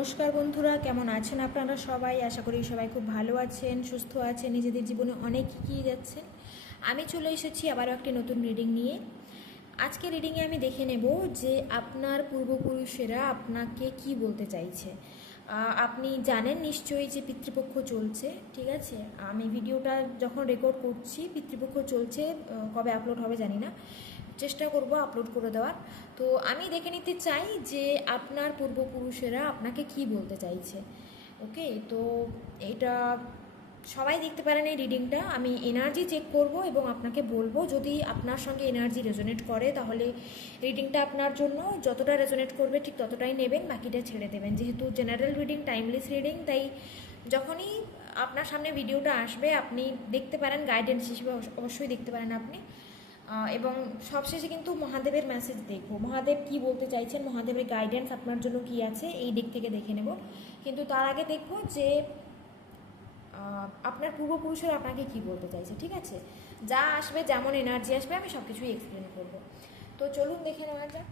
নমস্কার বন্ধুরা, কেমন আছেন আপনারা সবাই? আশা করি সবাই খুব ভালো আছেন, সুস্থ আছেন, নিজেদের জীবনে অনেক এগিয়ে যাচ্ছেন। আমি চলে এসেছি আবারও একটি নতুন রিডিং নিয়ে। আজকে রিডিংয়ে আমি দেখে নেব যে আপনার পূর্বপুরুষেরা আপনাকে কি বলতে চাইছে। আপনি জানেন নিশ্চয়ই যে পিতৃপক্ষ চলছে, ঠিক আছে? আমি ভিডিওটা যখন রেকর্ড করছি পিতৃপক্ষ চলছে, কবে আপলোড হবে জানি না, চেষ্টা করব আপলোড করে দেওয়ার। তো আমি দেখে নিতে চাই যে আপনার পূর্বপুরুষেরা আপনাকে কি বলতে চাইছে। ওকে, তো এটা সবাই দেখতে পারেন এই রিডিংটা। আমি এনার্জি চেক করব এবং আপনাকে বলবো, যদি আপনার সঙ্গে এনার্জি রেজোনেট করে তাহলে রিডিংটা আপনার জন্য যতটা রেজোনেট করবে ঠিক ততটাই নেবেন, বাকিটা ছেড়ে দেবেন। যেহেতু জেনারেল রিডিং, টাইমলেস রিডিং, তাই যখনই আপনার সামনে ভিডিওটা আসবে আপনি দেখতে পারেন, গাইডেন্স হিসেবে অবশ্যই দেখতে পারেন আপনি। এবং সবশেষে কিন্তু মহাদেবের মেসেজ দেখব, মহাদেব কি বলতে চাইছেন, মহাদেবের গাইডেন্স আপনার জন্য কি আছে এই দিক থেকে দেখে নেব। কিন্তু তার আগে দেখব যে আপনার পূর্বপুরুষেরা আপনাকে কি বলতে চাইছে, ঠিক আছে? যা আসবে, যেমন এনার্জি আসবে, আমি সব কিছুই এক্সপ্লেন করব। তো চলুন দেখে নেওয়া যাক।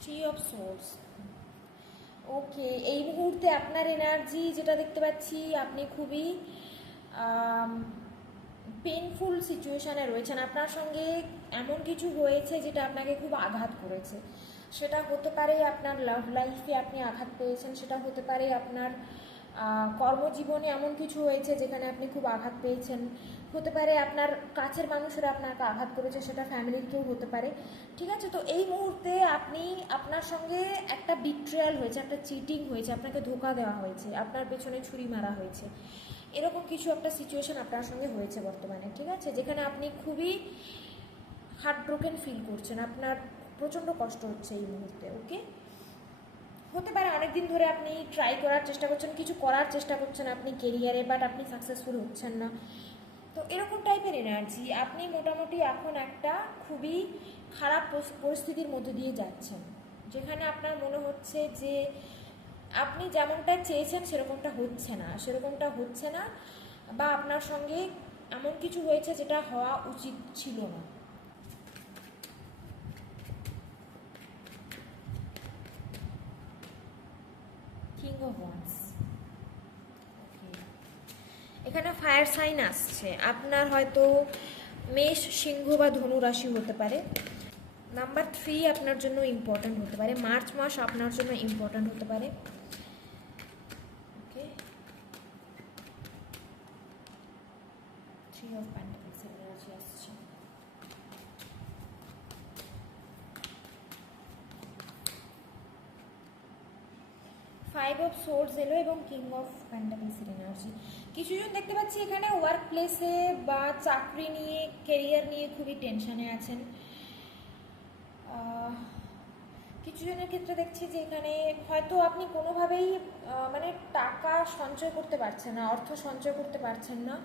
Three of swords. ওকে, এই মুহূর্তে আপনার এনার্জি যেটা দেখতে পাচ্ছি, আপনি খুবই পেনফুল সিচুয়েশানে রয়েছেন। আপনার সঙ্গে এমন কিছু হয়েছে যেটা আপনাকে খুব আঘাত করেছে। সেটা হতে পারে আপনার লাভ লাইফে আপনি আঘাত পেয়েছেন, সেটা হতে পারে আপনার কর্মজীবনে এমন কিছু হয়েছে যেখানে আপনি খুব আঘাত পেয়েছেন, হতে পারে আপনার কাছের মানুষেরা আপনাকে আঘাত করেছে, সেটা ফ্যামিলির কেউ হতে পারে, ঠিক আছে? তো এই মুহূর্তে আপনার সঙ্গে একটা বিট্রেয়াল হয়েছে, একটা চিটিং হয়েছে, আপনাকে ধোকা দেওয়া হয়েছে, আপনার পেছনে ছুরি মারা হয়েছে, এরকম কিছু একটা সিচুয়েশন আপনার সঙ্গে হয়েছে বর্তমানে, ঠিক আছে? যেখানে আপনি খুবই হার্ট ব্রোকেন ফিল করছেন, আপনার প্রচণ্ড কষ্ট হচ্ছে এই মুহূর্তে। ওকে, হতে পারে অনেকদিন ধরে আপনি ট্রাই করার চেষ্টা করছেন, কিছু করার চেষ্টা করছেন আপনি কেরিয়ারে, বাট আপনি সাকসেসফুল হচ্ছেন না। তো এরকম টাইপের এনার্জি, আপনি মোটামুটি এখন একটা খুবই খারাপ পরিস্থিতির মধ্যে দিয়ে যাচ্ছেন, যেখানে আপনার মনে হচ্ছে যে আপনি যেমনটা চেয়েছেন সেরকমটা হচ্ছে না, বা আপনার সঙ্গে এমন কিছু হয়েছে যেটা হওয়া উচিত ছিল না। King of wands. এখানে ফায়ার সাইন আসছে, আপনার হয়তো মেষ, সিংহ বা ধনু রাশি হতে পারে। নাম্বার 3 আপনার জন্য ইম্পর্ট্যান্ট হতে পারে, মার্চ মাস আপনার জন্য ইম্পর্ট্যান্ট হতে পারে। ওকে, 3 অফ পেন্টাকলস এনার্জি আসছে। ফাইভ অফ সোর্ডস এলো এবং কিং অফ পেন্টাকলসের এনার্জি। কিছুজন দেখতে পাচ্ছি এখানে ওয়ার্ক প্লেসে বা চাকরি নিয়ে, কেরিয়ার নিয়ে খুবই টেনশনে আছেন। কিছু জনের ক্ষেত্রে দেখছি যে এখানে হয়তো আপনি কোনোভাবেই মানে টাকা সঞ্চয় করতে পারছেন না, অর্থ সঞ্চয় করতে পারছেন না।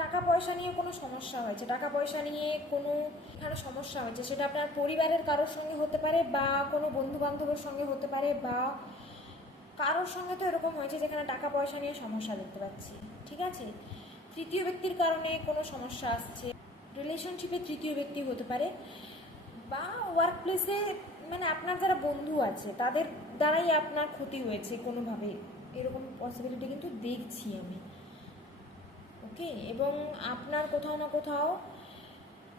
টাকা পয়সা নিয়ে কোনো সমস্যা হয়েছে, টাকা পয়সা নিয়ে কোনো এখানে সমস্যা হয়েছে, সেটা আপনার পরিবারের কারোর সঙ্গে হতে পারে বা কোনো বন্ধু বান্ধবের সঙ্গে হতে পারে, বা কারোর সঙ্গে তো এরকম হয়েছে যেখানে টাকা পয়সা নিয়ে সমস্যা দেখতে পাচ্ছি, ঠিক আছে? তৃতীয় ব্যক্তির কারণে কোনো সমস্যা আসছে, রিলেশনশিপে তৃতীয় ব্যক্তি হতে পারে, বা ওয়ার্ক প্লেসে মানে আপনার যারা বন্ধু আছে তাদের দ্বারাই আপনার ক্ষতি হয়েছে কোনোভাবে, এরকম পসিবিলিটি কিন্তু দেখছি আমি। ওকে, এবং আপনার কোথাও না কোথাও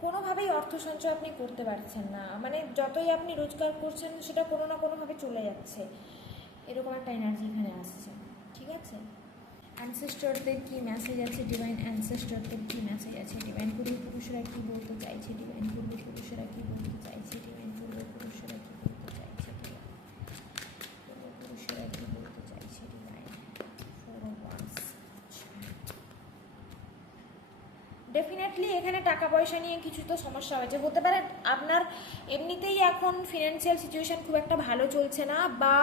কোনোভাবেই অর্থ সঞ্চয় আপনি করতে পারছেন না, মানে যতই আপনি রোজগার করছেন সেটা কোনো না কোনোভাবে চলে যাচ্ছে, এরকম একটা এনার্জি এখানে আসছে, ঠিক আছে? অ্যানসেস্টরদের কী মেসেজ আছে, ডিভাইন অ্যানসেস্টরদের কী মেসেজ আছে, ডিভাইন পূর্বপুরুষেরা কী বলতে চাইছে, ডিভাইন পূর্বপুরুষেরা কী বলতে চাইছে, ডিভাইন পূর্বপুরুষেরা কী বলতে চাইছে, পূর্বপুরুষেরা কী বলতে চাইছে, divine. Four of wands. Definitely এখানে টাকা পয়সা নিয়ে কিছু তো সমস্যা হয়েছে, হতে পারে আপনার এমনিতেই এখন ফিনান্সিয়াল সিচুয়েশান খুব একটা ভালো চলছে না, বা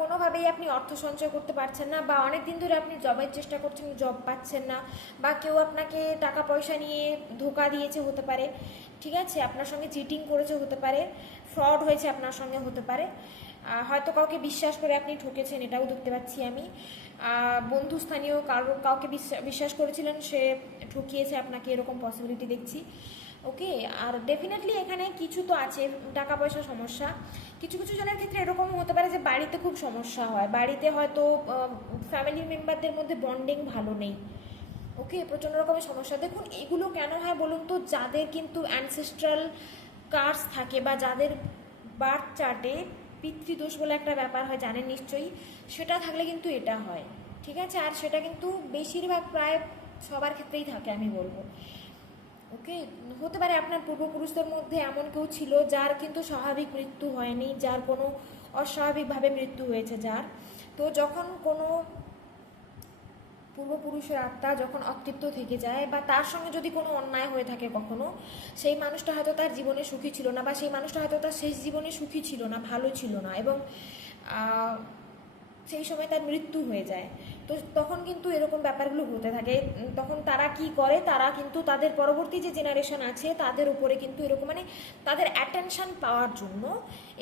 কোনোভাবেই আপনি অর্থ সঞ্চয় করতে পারছেন না, বা অনেক দিন ধরে আপনি জবের চেষ্টা করছেন, জব পাচ্ছেন না, বা কেউ আপনাকে টাকা পয়সা নিয়ে ধোকা দিয়েছে হতে পারে, ঠিক আছে? আপনার সঙ্গে চিটিং করেছে হতে পারে, ফ্রড হয়েছে আপনার সঙ্গে হতে পারে, হয়তো কাউকে বিশ্বাস করে আপনি ঠকেছেন, এটাও দেখতে পাচ্ছি আমি। বন্ধুস্থানীয় কাউকে বিশ্বাস করেছিলেন, সে ঠকিয়েছে আপনাকে, এরকম পসিবিলিটি দেখছি। ওকে। আর ডেফিনেটলি এখানে কিছু তো আছে টাকা পয়সা সমস্যা, কিছু কিছু জনের ক্ষেত্রে এরকমও হতে পারে যে বাড়িতে খুব সমস্যা হয়, বাড়িতে হয়তো ফ্যামিলি মেম্বারদের মধ্যে বন্ডিং ভালো নেই। ওকে, প্রচণ্ড রকমের সমস্যা। দেখুন এগুলো কেন হয় বলুন তো, যাদের কিন্তু অ্যানসেস্ট্রাল কার্স থাকে বা যাদের বার্থ চার্টে পিতৃদোষ বলে একটা ব্যাপার হয়, জানেন নিশ্চয়ই, সেটা থাকলে কিন্তু এটা হয়। ঠিক আছে, আর সেটা কিন্তু বেশিরভাগ প্রায় সবার ক্ষেত্রেই থাকে আমি বলবো। ওকে, হতে পারে আপনার পূর্বপুরুষদের মধ্যে এমন কেউ ছিল যার কিন্তু স্বাভাবিক মৃত্যু হয়নি, যার কোনো অস্বাভাবিকভাবে মৃত্যু হয়েছে যার। তো যখন কোনো পূর্বপুরুষের আত্মা যখন অতৃপ্ত থেকে যায় বা তার সঙ্গে যদি কোনো অন্যায় হয়ে থাকে কখনো, সেই মানুষটা হয়তো তার জীবনে সুখী ছিল না, বা সেই মানুষটা হয়তো তার শেষ জীবনে সুখী ছিল না, ভালো ছিল না, এবং সেই সময় তার মৃত্যু হয়ে যায়। তো তখন কিন্তু এরকম ব্যাপারগুলো হতে থাকে। তখন তারা কি করে, তারা কিন্তু তাদের পরবর্তী যে জেনারেশন আছে তাদের উপরে কিন্তু এরকম মানে তাদের অ্যাটেনশন পাওয়ার জন্য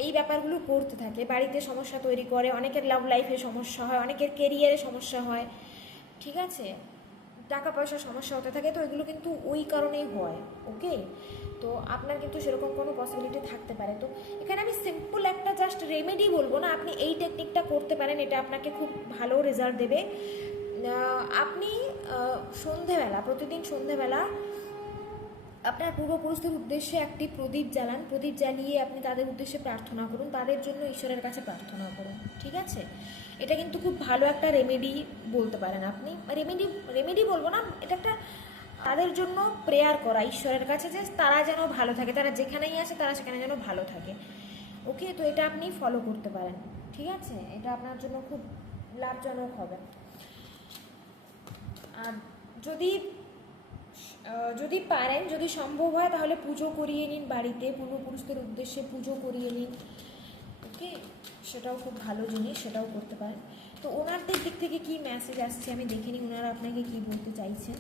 এই ব্যাপারগুলো করতে থাকে, বাড়িতে সমস্যা তৈরি করে, অনেকের লাভ লাইফে সমস্যা হয়, অনেকের কেরিয়ারে সমস্যা হয়। ঠিক আছে, টাকা পয়সার সমস্যা হতে থাকে, তো এগুলো কিন্তু ওই কারণেই হয়। ওকে, তো আপনার কিন্তু সেরকম কোনো পসিবিলিটি থাকতে পারে। তো এখানে আমি সিম্পল একটা জাস্ট রেমেডি বলবো না, আপনি এই টেকনিকটা করতে পারেন, এটা আপনাকে খুব ভালো রেজাল্ট দেবে। আপনি সন্ধেবেলা, প্রতিদিন সন্ধেবেলা আপনার পূর্বপুরুষদের উদ্দেশ্যে একটি প্রদীপ জ্বালান, প্রদীপ জ্বালিয়ে আপনি তাদের উদ্দেশ্যে প্রার্থনা করুন, তাদের জন্য ঈশ্বরের কাছে প্রার্থনা করুন। ঠিক আছে, এটা কিন্তু খুব ভালো একটা রেমেডি বলতে পারেন আপনি। রেমেডি রেমেডি বলবো না, এটা একটা তাদের জন্য প্রেয়ার করা ঈশ্বরের কাছে যে তারা যেন ভালো থাকে, তারা যেখানেই আসে তারা সেখানে যেন ভালো থাকে। ওকে, তো এটা আপনি ফলো করতে পারেন। ঠিক আছে, এটা আপনার জন্য খুব লাভজনক হবে। আর যদি যদি পারেন, যদি সম্ভব হয়, তাহলে পুজো করিয়ে নিন বাড়িতে, পূর্বপুরুষদের উদ্দেশ্যে পুজো করিয়ে নিন। ওকে, সেটাও খুব ভালো জিনিস, সেটাও করতে পারেন। তো ওনারদের দিক থেকে কি মেসেজ আসছে আমি দেখে নিই, ওনারা আপনাকে কি বলতে চাইছেন।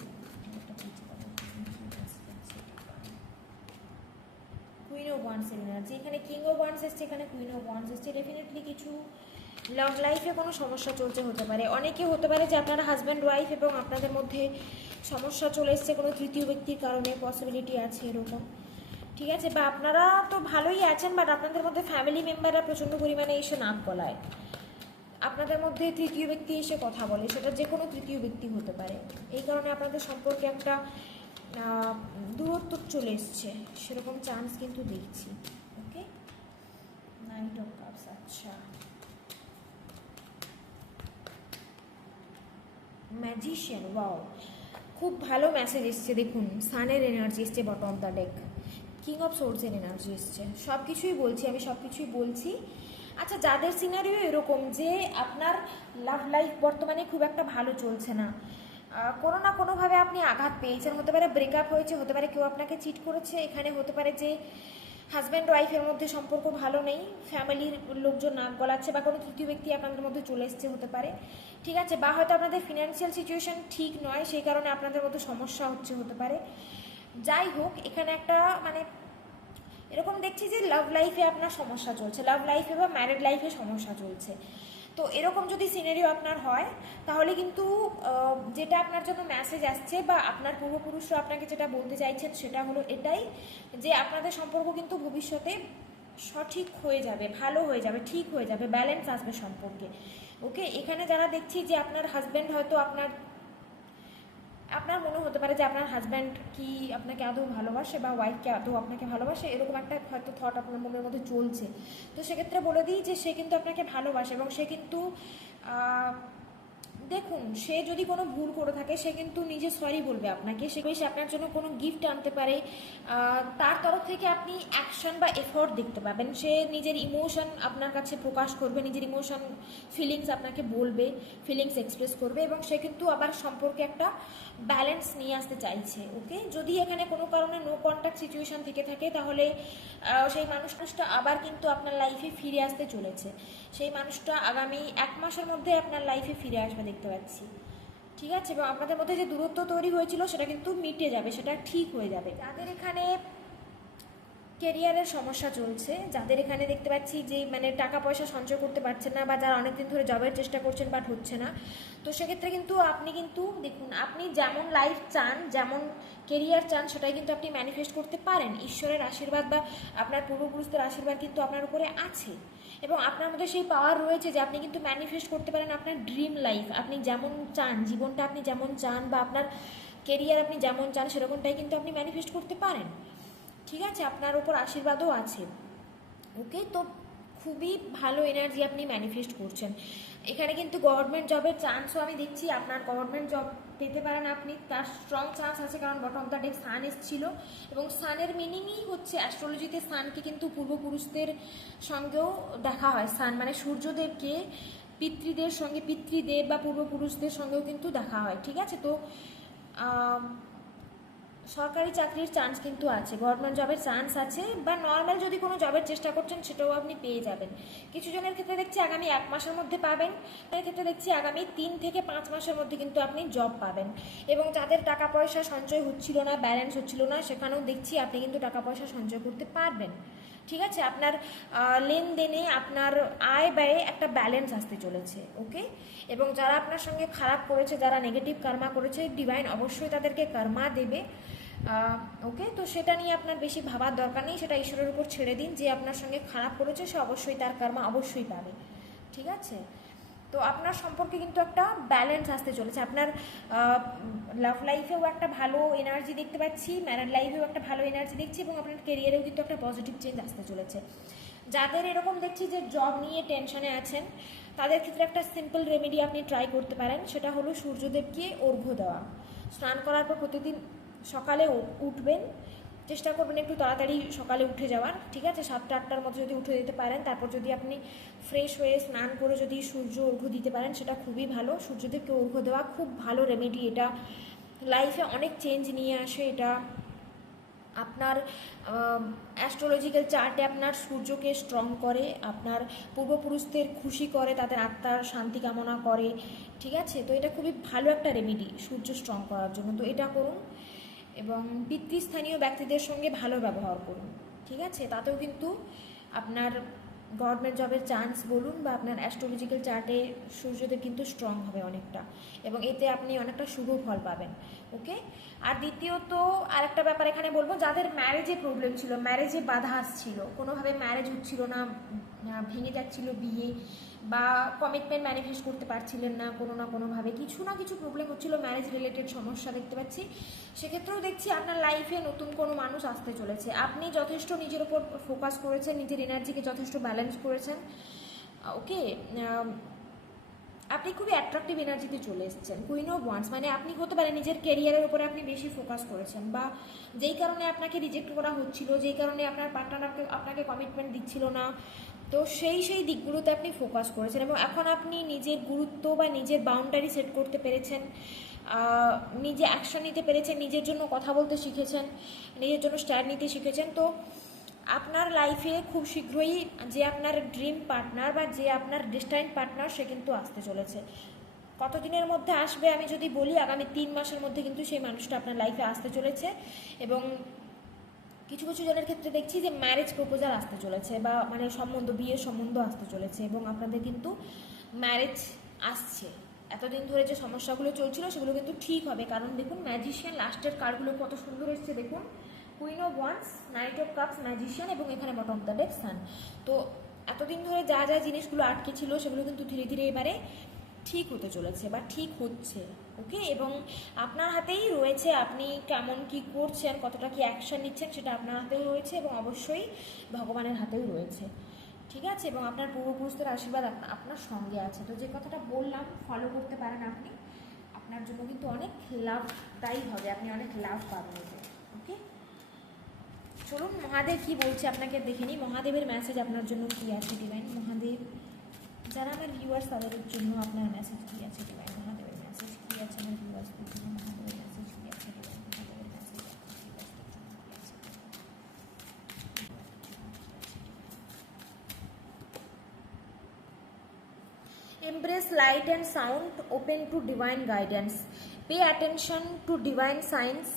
কুইন অফ ওয়ান্ডসের এনার্জি, এখানে কিং অফ ওয়ান্ডস এসছে, এখানে কুইন অফ ওয়ান্ডস এসছে। ডেফিনেটলি কিছু লাভ লাইফে কোনো সমস্যা চলছে হতে পারে, অনেকে হতে পারে যে আপনারা হাজব্যান্ড ওয়াইফ এবং আপনাদের মধ্যে সমস্যা চলে এসছে কোনো তৃতীয় ব্যক্তির কারণে, পসিবিলিটি আছে এরকম। ঠিক আছে, বা আপনারা তো ভালোই আছেন, বাট আপনাদের মধ্যে ফ্যামিলি মেম্বাররা প্রচণ্ড পরিমাণে এসে নাক গলায়, আপনাদের মধ্যে তৃতীয় ব্যক্তি এসে কথা বলে, সেটা যে কোনো তৃতীয় ব্যক্তি হতে পারে। এই কারণে আপনাদের সম্পর্কে একটা দূরত্ব চলে এসছে, সেরকম চান্স কিন্তু দেখছি। ওকে, নাইট অফ কাপস। আচ্ছা, ম্যাজিশিয়ান, ওয়াও, খুব ভালো মেসেজ এসছে। দেখুন সানের এনার্জি এসছে bottom of the deck, king of সোর্সের এনার্জি এসছে, সব কিছুই বলছি আমি, সব কিছুই বলছি। আচ্ছা, যাদের সিনারিও এরকম যে আপনার লাভ লাইফ বর্তমানে খুব একটা ভালো চলছে না, কোনো না কোনোভাবে আপনি আঘাত পেয়েছেন, হতে পারে ব্রেকআপ হয়েছে, হতে পারে কেউ আপনাকে চিট করেছে, এখানে হতে পারে যে হাজব্যান্ড ওয়াইফের মধ্যে সম্পর্ক ভালো নেই, ফ্যামিলির লোকজন নাক গলাচ্ছে, বা কোনো তৃতীয় ব্যক্তি আপনাদের মধ্যে চলে এসছে হতে পারে। ঠিক আছে, বা হয়তো আপনাদের ফিনান্সিয়াল সিচুয়েশন ঠিক নয়, সেই কারণে আপনাদের মধ্যে সমস্যা হচ্ছে হতে পারে। যাই হোক, এখানে একটা মানে এরকম দেখছি যে লাভ লাইফে আপনার সমস্যা চলছে, লাভ লাইফে বা ম্যারিড লাইফে সমস্যা চলছে। তো এরকম যদি সিনারিও আপনার হয়, তাহলে কিন্তু যেটা আপনার জন্য মেসেজ আসছে বা আপনার পূর্বপুরুষরা আপনাকে যেটা বলতে চাইছেন সেটা হলো এটাই, যে আপনাদের সম্পর্ক কিন্তু ভবিষ্যতে সঠিক হয়ে যাবে, ভালো হয়ে যাবে, ঠিক হয়ে যাবে, ব্যালেন্স আসবে সম্পর্কে। ওকে, এখানে যারা দেখছি যে আপনার হাজব্যান্ড হয়তো আপনার মনে হতে পারে যে আপনার হাজব্যান্ড কি আপনাকে আদৌ ভালোবাসে বা ওয়াইফকে আদৌ আপনাকে ভালোবাসে, এরকম একটা হয়তো থট আপনার মনের মধ্যে চলছে। তো সেক্ষেত্রে বলে দিই যে সে কিন্তু আপনাকে ভালোবাসে, এবং সে কিন্তু দেখুন, সে যদি কোনো ভুল করে থাকে সে কিন্তু নিজে সরি বলবে আপনাকে, সে আপনার জন্য কোনো গিফট আনতে পারে, তার তরফ থেকে আপনি অ্যাকশন বা এফোর্ট দেখতে পাবেন, সে নিজের ইমোশন আপনার কাছে প্রকাশ করবে, নিজের ইমোশন ফিলিংস আপনাকে বলবে, ফিলিংস এক্সপ্রেস করবে, এবং সে কিন্তু আবার সম্পর্কে একটা ব্যালেন্স নিয়ে আসতে চাইছে। ওকে, যদি এখানে কোনো কারণে নো কন্ট্যাক্ট সিচুয়েশন থেকে থাকে, তাহলে সেই মানুষটা আবার কিন্তু আপনার লাইফে ফিরে আসতে চলেছে, সেই মানুষটা আগামী 1 মাসের মধ্যে আপনার লাইফে ফিরে আসবে দেখতে পাচ্ছি। ঠিক আছে, এবং আপনাদের মধ্যে যে দূরত্ব তৈরি হয়েছিল সেটা কিন্তু মিটে যাবে, সেটা ঠিক হয়ে যাবে। যাদের এখানে কেরিয়ারের সমস্যা চলছে, যাদের এখানে দেখতে পাচ্ছি যে মানে টাকা পয়সা সঞ্চয় করতে পারছেন না, বা যারা অনেকদিন ধরে জবের চেষ্টা করছেন বাট হচ্ছে না, তো সেক্ষেত্রে কিন্তু আপনি কিন্তু দেখুন, আপনি যেমন লাইফ চান, যেমন কেরিয়ার চান, সেটাই কিন্তু আপনি ম্যানিফেস্ট করতে পারেন। ঈশ্বরের আশীর্বাদ বা আপনার পূর্বপুরুষদের আশীর্বাদ কিন্তু আপনার উপরে আছে, এবং আপনার মধ্যে সেই পাওয়ার রয়েছে যে আপনি কিন্তু ম্যানিফেস্ট করতে পারেন আপনার ড্রিম লাইফ। আপনি যেমন চান, জীবনটা আপনি যেমন চান, বা আপনার কেরিয়ার আপনি যেমন চান, সেরকমটাই কিন্তু আপনি ম্যানিফেস্ট করতে পারেন। ঠিক আছে, আপনার উপর আশীর্বাদও আছে। ওকে, তো খুবই ভালো এনার্জি আপনি ম্যানিফেস্ট করছেন। এখানে কিন্তু গভর্নমেন্ট জবের চান্সও আমি দেখছি, আপনার গভর্নমেন্ট জব পেতে পারেন আপনি, তার স্ট্রং চান্স আছে, কারণ বটম অফ দ্য ডেক সান এসেছিল, এবং সানের মিনিংই হচ্ছে অ্যাস্ট্রোলজিতে সানকে কিন্তু পূর্বপুরুষদের সঙ্গেও দেখা হয়। সান মানে সূর্যদেবকে পিতৃদের সঙ্গে, পিতৃদেব বা পূর্বপুরুষদের সঙ্গেও কিন্তু দেখা হয়। ঠিক আছে, তো সরকারি চাকরির চান্স কিন্তু আছে, গভর্নমেন্ট জবের চান্স আছে, বা নর্মাল যদি কোনো জবের চেষ্টা করছেন সেটাও আপনি পেয়ে যাবেন। কিছু জনের ক্ষেত্রে দেখছি আগামী 1 মাসের মধ্যে পাবেন, এর ক্ষেত্রে দেখছি আগামী 3 থেকে 5 মাসের মধ্যে কিন্তু আপনি জব পাবেন। এবং যাদের টাকা পয়সা সঞ্চয় হচ্ছিল না, ব্যালেন্স হচ্ছিল না, সেখানেও দেখছি আপনি কিন্তু টাকা পয়সা সঞ্চয় করতে পারবেন। ঠিক আছে, আপনার লেনদেনে, আপনার আয় ব্যয়ে একটা ব্যালেন্স আসতে চলেছে। ওকে, এবং যারা আপনার সঙ্গে খারাপ করেছে, যারা নেগেটিভ কর্মা করেছে, ডিভাইন অবশ্যই তাদেরকে কর্মা দেবে। ওকে, তো সেটা নিয়ে আপনার বেশি ভাবার দরকার নেই, সেটা ঈশ্বরের উপর ছেড়ে দিন। যে আপনার সঙ্গে খারাপ করেছে সে অবশ্যই তার কর্মা অবশ্যই পাবে। ঠিক আছে, তো আপনার সম্পর্কে কিন্তু একটা ব্যালেন্স আসতে চলেছে। আপনার লাভ লাইফেও একটা ভালো এনার্জি দেখতে পাচ্ছি, ম্যারিড লাইফেও একটা ভালো এনার্জি দেখছি, এবং আপনার কেরিয়ারেও কিন্তু একটা পজিটিভ চেঞ্জ আসতে চলেছে। যাদের এরকম দেখছি যে জব নিয়ে টেনশনে আছেন, তাদের ক্ষেত্রে একটা সিম্পল রেমেডি আপনি ট্রাই করতে পারেন, সেটা হলো সূর্যদেবকে অর্ঘ্য দেওয়া। স্নান করার পর প্রতিদিন সকালে উঠবেন, চেষ্টা করবেন একটু তাড়াতাড়ি সকালে উঠে যাওয়ার। ঠিক আছে, 7টা-8টার মধ্যে যদি উঠে দিতে পারেন, তারপর যদি আপনি ফ্রেশ হয়ে স্নান করে যদি সূর্য অর্ঘ্য দিতে পারেন, সেটা খুবই ভালো। সূর্যদেবকে অর্ঘ্য দেওয়া খুব ভালো রেমেডি, এটা লাইফে অনেক চেঞ্জ নিয়ে আসে। এটা আপনার অ্যাস্ট্রোলজিক্যাল চার্টে আপনার সূর্যকে স্ট্রং করে, আপনার পূর্বপুরুষদের খুশি করে, তাদের আত্মার শান্তি কামনা করে। ঠিক আছে, তো এটা খুবই ভালো একটা রেমেডি সূর্য স্ট্রং করার জন্য, তো এটা করুন। এবং পিতৃস্থানীয় ব্যক্তিদের সঙ্গে ভালো ব্যবহার করুন। ঠিক আছে, তাতেও কিন্তু আপনার গভর্নমেন্ট জবের চান্স বলুন, বা আপনার অ্যাস্ট্রোলজিক্যাল চার্টে সূর্যদেব কিন্তু স্ট্রং হবে অনেকটা, এবং এতে আপনি অনেকটা শুভ ফল পাবেন। ওকে, আর দ্বিতীয়ত আরেকটা ব্যাপার এখানে বলবো, যাদের ম্যারেজে প্রবলেম ছিল, ম্যারেজে বাধা আসছিল, কোনোভাবে ম্যারেজ হচ্ছিল না, ভেঙে যাচ্ছিল বিয়ে, বা কমিটমেন্ট ম্যানিফেস্ট করতে পারছিলেন না, কোনো না কোনোভাবে কিছু না কিছু প্রবলেম হচ্ছিল, ম্যারেজ রিলেটেড সমস্যা দেখতে পাচ্ছি, সেক্ষেত্রেও দেখছি আপনার লাইফে নতুন কোনো মানুষ আসতে চলেছে। আপনি যথেষ্ট নিজের উপর ফোকাস করেছেন, নিজের এনার্জিকে যথেষ্ট ব্যালেন্স করেছেন। ওকে, আপনি খুবই অ্যাট্রাকটিভ এনার্জিতে চলে এসেছেন। কুইন অফ ওয়ান্স মানে আপনি হতে পারে নিজের কেরিয়ারের উপরে আপনি বেশি ফোকাস করেছেন, বা যেই কারণে আপনাকে রিজেক্ট করা হচ্ছিল, যেই কারণে আপনার পার্টনার আপনাকে কমিটমেন্ট দিচ্ছিল না, তো সেই দিকগুলোতে আপনি ফোকাস করেছেন, এবং এখন আপনি নিজের গুরুত্ব বা নিজের বাউন্ডারি সেট করতে পেরেছেন, নিজে অ্যাকশন নিতে পেরেছেন, নিজের জন্য কথা বলতে শিখেছেন, নিজের জন্য স্ট্যান্ড নিতে শিখেছেন। তো আপনার লাইফে খুব শীঘ্রই যে আপনার ড্রিম পার্টনার বা যে আপনার ডেস্টাইন পার্টনার, সে কিন্তু আসতে চলেছে। কতদিনের মধ্যে আসবে আমি যদি বলি, আগামী 3 মাসের মধ্যে কিন্তু সেই মানুষটা আপনার লাইফে আসতে চলেছে। এবং কিছু কিছু জনের ক্ষেত্রে দেখছি যে ম্যারেজ প্রপোজাল আসতে চলেছে, বা মানে সম্বন্ধ, বিয়ের সম্বন্ধ আসতে চলেছে, এবং আপনাদের কিন্তু ম্যারেজ আসছে। এতদিন ধরে যে সমস্যাগুলো চলছিল সেগুলো কিন্তু ঠিক হবে, কারণ দেখুন ম্যাজিশিয়ান লাস্টের কার্ডগুলো কত সুন্দর এসছে দেখুন, queen of wands, night of cups, magician, এবং এখানে বটম অফ দ্য ডেক সান। তো এতদিন ধরে যা যা জিনিসগুলো আটকে ছিল সেগুলো কিন্তু ধীরে ধীরে এবারে ঠিক হতে চলেছে, বা ঠিক হচ্ছে। ওকে, এবং আপনার হাতেই রয়েছে আপনি কেমন কি করছেন, কতটা কি অ্যাকশন নিচ্ছেন, সেটা আপনার হাতেও রয়েছে, এবং অবশ্যই ভগবানের হাতেও রয়েছে। ঠিক আছে, এবং আপনার পূর্বপুরুষদের আশীর্বাদ আপনার সঙ্গে আছে। তো যে কথাটা বললাম ফলো করতে পারেন আপনি, আপনার জন্য কিন্তু অনেক লাভদায়ী হবে, আপনি অনেক লাভ পাবেন এতে। ওকে, চলুন মহাদেব কি বলছে আপনাকে দেখে নিই। মহাদেবের মেসেজ আপনার জন্য কি আছে ডিভাইন? মহাদেব, যারা আমার ভিউয়ার্স তাদের জন্য আপনার মেসেজ কি আছে ডিভাইন? মহাদেবের মেসেজ কি আছে আমার ভিউয়ার্সদের জন্য? মহাদেবের মেসেজ কি আছে ডিভাইন? মহাদেবের message Embrace light and sound, open to divine guidance. Pay attention to divine signs.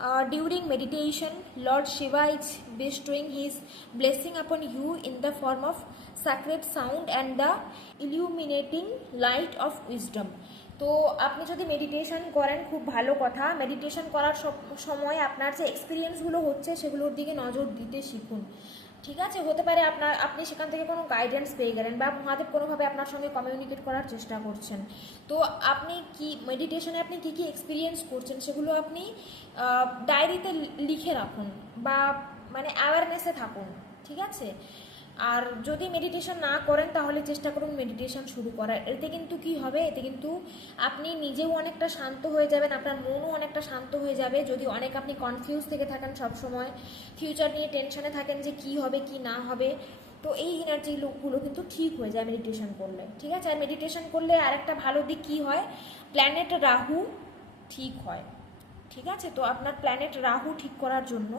During meditation, Lord Shiva is bestowing his blessing upon you in the form of sacred sound and the illuminating light of wisdom. তো আপনি যদি meditation করেন খুব ভালো কথা। Meditation করার সময় আপনার যে এক্সপিরিয়েন্সগুলো হচ্ছে সেগুলোর দিকে নজর দিতে শিখুন, ঠিক আছে? হতে পারে আপনি সেখান থেকে কোনো গাইডেন্স পেয়ে গেলেন বা মহাদেব কোনোভাবে আপনার সঙ্গে কমিউনিকেট করার চেষ্টা করছেন। তো আপনি কি মেডিটেশনে আপনি কী কী এক্সপিরিয়েন্স করছেন সেগুলো আপনি ডায়েরিতে লিখে রাখুন বা মানে অ্যাওয়ারনেসে থাকুন, ঠিক আছে? আর যদি মেডিটেশন না করেন তাহলে চেষ্টা করুন মেডিটেশন শুরু করার। এতে কিন্তু কি হবে, এতে কিন্তু আপনি নিজেও অনেকটা শান্ত হয়ে যাবেন, আপনার মনও অনেকটা শান্ত হয়ে যাবে। যদি অনেক আপনি কনফিউজ থেকে থাকেন সবসময়, ফিউচার নিয়ে টেনশনে থাকেন যে কি হবে কি না হবে, তো এই এনার্জি লোকগুলো কিন্তু ঠিক হয়ে যায় মেডিটেশন করলে, ঠিক আছে? আর মেডিটেশন করলে আরেকটা ভালো দিক কী হয়, প্ল্যানেট রাহু ঠিক হয়, ঠিক আছে? তো আপনার প্ল্যানেট রাহু ঠিক করার জন্য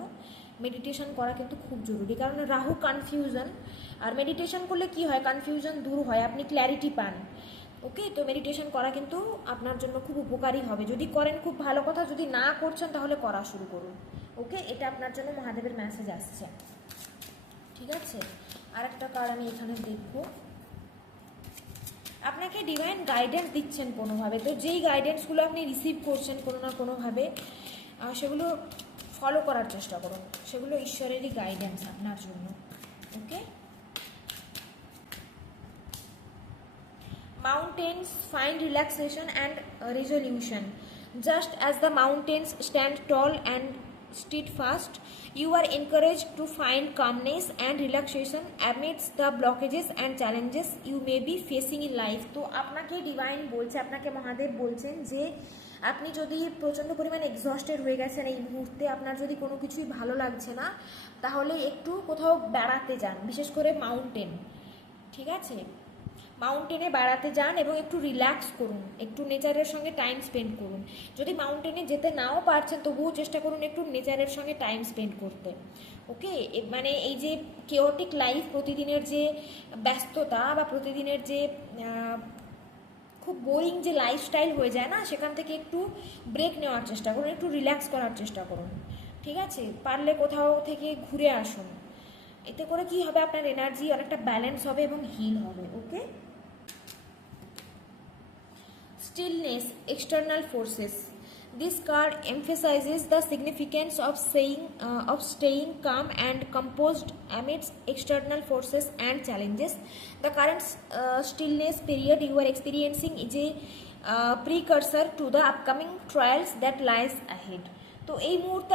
মেডিটেশন করা কিন্তু খুব জরুরি, কারণ রাহু কনফিউশন, আর মেডিটেশন করলে কি হয়, কনফিউশন দূর হয়, আপনি ক্ল্যারিটি পান। ওকে, তো মেডিটেশন করা কিন্তু আপনার জন্য খুব উপকারী হবে। যদি করেন খুব ভালো কথা, যদি না করছেন তাহলে করা শুরু করুন। ওকে, এটা আপনার জন্য মহাদেবের মেসেজ আসছে, ঠিক আছে? আর একটা কার্ড আমি এখানে দেখব। আপনাকে ডিভাইন গাইডেন্স দিচ্ছেন কোনোভাবে, তো যেই গাইডেন্সগুলো আপনি রিসিভ করছেন কোনো না কোনোভাবে সেগুলো ফলো করার চেষ্টা করুন, সেগুলো ঈশ্বরেরই গাইডেন্স আপনার জন্য। ওকে, mountains find relaxation and resolution. Just as the mountains stand tall and steadfast, you are encouraged to find calmness and relaxation amidst the blockages and challenges you may be facing in life. তো আপনাকে divine বলছে, আপনাকে মহাদেব বলছেন যে আপনি যদি প্রচণ্ড পরিমাণে এক্সস্টেড হয়ে গেছেন এই মুহূর্তে, আপনার যদি কোনো কিছুই ভালো লাগছে না, তাহলে একটু কোথাও বেড়াতে যান, বিশেষ করে মাউন্টেন, ঠিক আছে? মাউন্টেনে বেড়াতে যান এবং একটু রিল্যাক্স করুন, একটু নেচারের সঙ্গে টাইম স্পেন্ড করুন। যদি মাউন্টেনে যেতে নাও পারছেন তবুও চেষ্টা করুন একটু নেচারের সঙ্গে টাইম স্পেন্ড করতে। ওকে, মানে এই যে কেওটিক লাইফ, প্রতিদিনের যে ব্যস্ততা বা প্রতিদিনের যে খুব বোরিং যে লাইফস্টাইল হয়ে যায় না, সেখান থেকে একটু ব্রেক নেওয়ার চেষ্টা করুন, একটু রিল্যাক্স করার চেষ্টা করুন, ঠিক আছে? পারলে কোথাও থেকে ঘুরে আসুন, এতে করে কি হবে, আপনার এনার্জি অনেকটা ব্যালেন্স হবে এবং হিল হবে। ওকে, stillness, external forces. This card emphasizes the significance of staying calm and composed amidst external forces and challenges. The current stillness period you are experiencing is a precursor to the upcoming trials that lies ahead. তো এই মুহূর্তে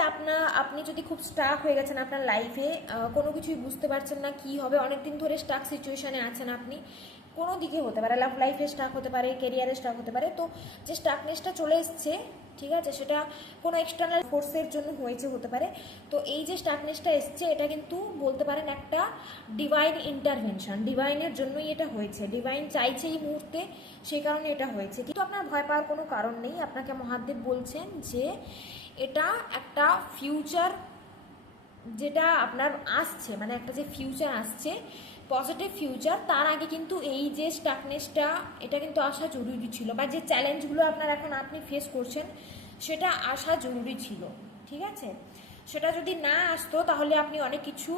আপনি যদি খুব Starc হয়ে গেছেন আপনার লাইফে, কোনো কিছুই বুঝতে পারছেন না কি হবে, অনেক দিন ধরে স্টাক সিচুয়েশনে আছেন আপনি, কোনো দিকে হতে পারে, লাভ লাইফে স্টাক হতে পারে, কেরিয়ারে স্টাক হতে পারে, তো যে স্টাকনেসটা চলে এসছে, ঠিক আছে, সেটা কোনো এক্সটার্নাল ফোর্সের জন্য হয়েছে হতে পারে। তো এই যে স্টাকনেসটা এসছে এটা কিন্তু বলতে পারেন একটা ডিভাইন ইন্টারভেনশন, ডিভাইনের জন্যই এটা হয়েছে, ডিভাইন চাইছে এই মুহূর্তে, সেই কারণে এটা হয়েছে। কিন্তু আপনার ভয় পাওয়ার কোনো কারণ নেই, আপনাকে মহাদেব বলছেন যে এটা একটা ফিউচার যেটা আপনার আসছে, মানে একটা যে ফিউচার আসছে পজিটিভ ফিউচার, তার আগে কিন্তু এই যে স্টাকনেসটা এটা কিন্তু আসা জরুরি ছিল, বা যে চ্যালেঞ্জগুলো আপনি ফেস করছেন সেটা আসা জরুরি ছিল, ঠিক আছে? সেটা যদি না আসতো তাহলে আপনি অনেক কিছু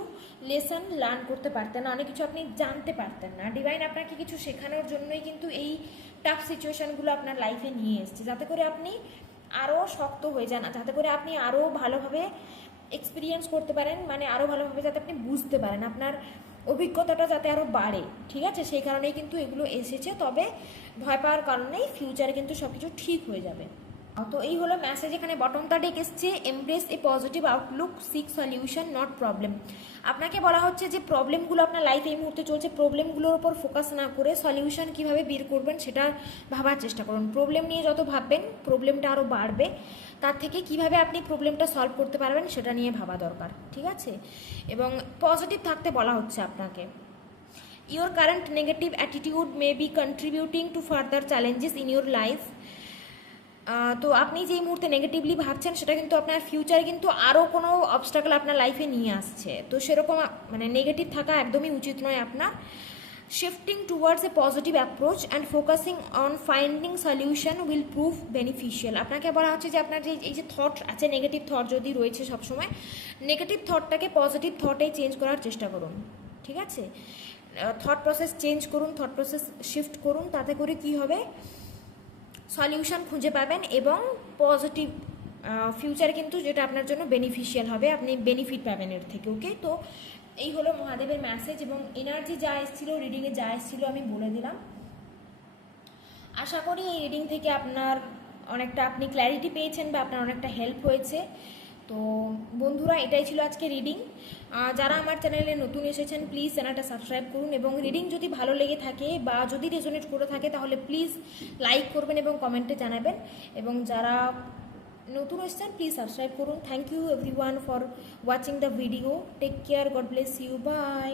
লেসন লার্ন করতে পারতেন না, অনেক কিছু আপনি জানতে পারতেন না। ডিভাইন আপনাকে কিছু শেখানোর জন্যই কিন্তু এই টাফ সিচুয়েশানগুলো আপনার লাইফে নিয়ে এসছে, যাতে করে আপনি আরও শক্ত হয়ে যান, যাতে করে আপনি আরও ভালোভাবে এক্সপিরিয়েন্স করতে পারেন, মানে আরও ভালোভাবে যাতে আপনি বুঝতে পারেন, আপনার অভিজ্ঞতাটা যাতে আরও বাড়ে, ঠিক আছে? সেই কারণেই কিন্তু এগুলো এসেছে। তবে ভয় পাওয়ার কারণেই ফিউচারে কিন্তু সব কিছু ঠিক হয়ে যাবে। তো এই হলো মেসেজ, এখানে বটমটা ডেক এসছে, embrace a positive outlook, seek solution not problem. আপনাকে বলা হচ্ছে যে প্রবলেমগুলো আপনার লাইফে এই মুহূর্তে চলছে, প্রবলেমগুলোর ওপর ফোকাস না করে সলিউশন কীভাবে বের করবেন সেটা ভাবার চেষ্টা করুন। প্রবলেম নিয়ে যত ভাববেন প্রবলেমটা আরও বাড়বে, তার থেকে কিভাবে আপনি প্রবলেমটা সলভ করতে পারবেন সেটা নিয়ে ভাবা দরকার, ঠিক আছে? এবং পজিটিভ থাকতে বলা হচ্ছে আপনাকে। Your current negative attitude may be contributing to further challenges in your life. তো আপনি যেই মুহূর্তে নেগেটিভলি ভাবছেন সেটা কিন্তু আপনার ফিউচারে কিন্তু আরও কোনো অবস্টাকল আপনার লাইফে নিয়ে আসছে, তো সেরকম মানে নেগেটিভ থাকা একদমই উচিত নয় আপনার। Shifting towards a positive approach and focusing on finding solution will prove beneficial. আপনাকে বলা হচ্ছে যে আপনার যে এই যে থট আছে, নেগেটিভ থট যদি রয়েছে সবসময়, নেগেটিভ থটটাকে পজিটিভ থটে চেঞ্জ করার চেষ্টা করুন, ঠিক আছে? থট প্রসেস চেঞ্জ করুন, থট প্রসেস শিফট করুন, তাতে করে কি হবে, সলিউশন খুঁজে পাবেন এবং পজিটিভ ফিউচার কিন্তু যেটা আপনার জন্য বেনিফিশিয়াল হবে, আপনি বেনিফিট পাবেন এর থেকে। ওকে, তো এই হলো মহাদেবের মেসেজ এবং এনার্জি যা এসেছিলো, রিডিংয়ে যা এসেছিলো আমি বলে দিলাম। আশা করি এই রিডিং থেকে আপনার অনেকটা আপনি ক্ল্যারিটি পেয়েছেন বা আপনার অনেকটা হেল্প হয়েছে। তো বন্ধুরা, এটাই ছিল আজকে রিডিং। যারা আমার চ্যানেলে নতুন এসেছেন প্লিজ চ্যানেলটা সাবস্ক্রাইব করুন এবং রিডিং যদি ভালো লেগে থাকে বা যদি রেজোনেট করে থাকে তাহলে প্লিজ লাইক করবেন এবং কমেন্টে জানাবেন। এবং যারা নতুন এসেছেন প্লিজ সাবস্ক্রাইব করুন। Thank you everyone for watching the video. Take care, God bless you, by.